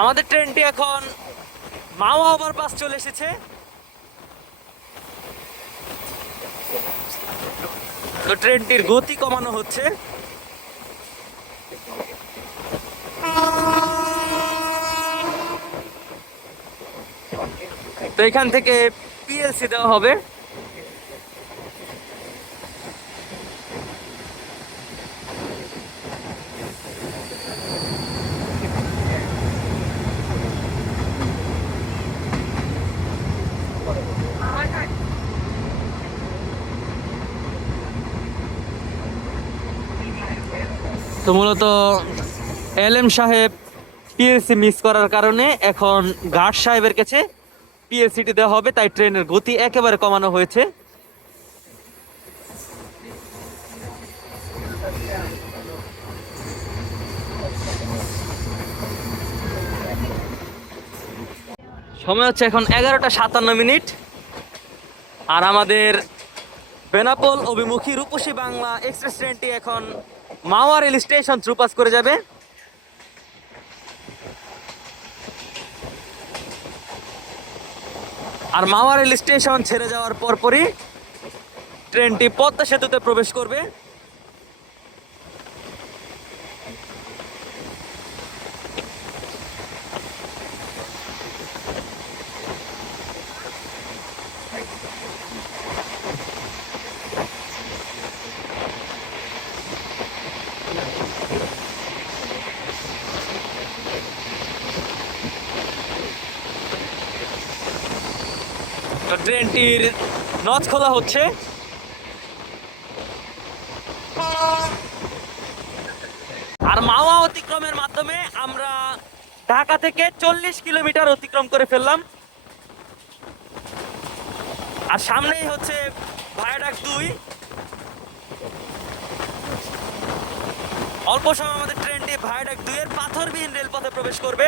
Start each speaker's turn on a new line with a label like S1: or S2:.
S1: আমাদের ট্রেনটি এখন মাওয়া ওভারপাস চলে এসেছে। তো ট্রেনটির গতি কমানো হচ্ছে। তো এখান থেকে পিএলসি দেওয়া হবে। তো মূলত এল এম সাহেব পিএলসি মিস করার কারণে এখন গার্ড সাহেবের কাছে পিএলসিটি দেওয়া হবে, তাই ট্রেনের গতি একেবারে কমানো হয়েছে। সময় হচ্ছে এখন এগারোটা সাতান্ন মিনিট। আর আমাদের বেনাপোল অভিমুখী রূপসী বাংলা এক্সপ্রেস ট্রেনটি এখন মাওয়া রেল স্টেশন থ্রুপাস করে যাবে। আর মাওয়া রেল স্টেশন ছেড়ে যাওয়ার পরপরই ট্রেনটি পদ্মা সেতুতে প্রবেশ করবে। ট্রেনটির নথ খোলা হচ্ছে। আর মাওয়া অতিক্রমের মাধ্যমে আমরা ঢাকা থেকে চল্লিশ কিলোমিটার অতিক্রম করে ফেললাম। আর সামনেই হচ্ছে ভায়াডাক দুই। অল্প সময়ের মধ্যে ট্রেনটি ভায়াডাক দুইয়ের পাথরবিহীন রেলপথে প্রবেশ করবে।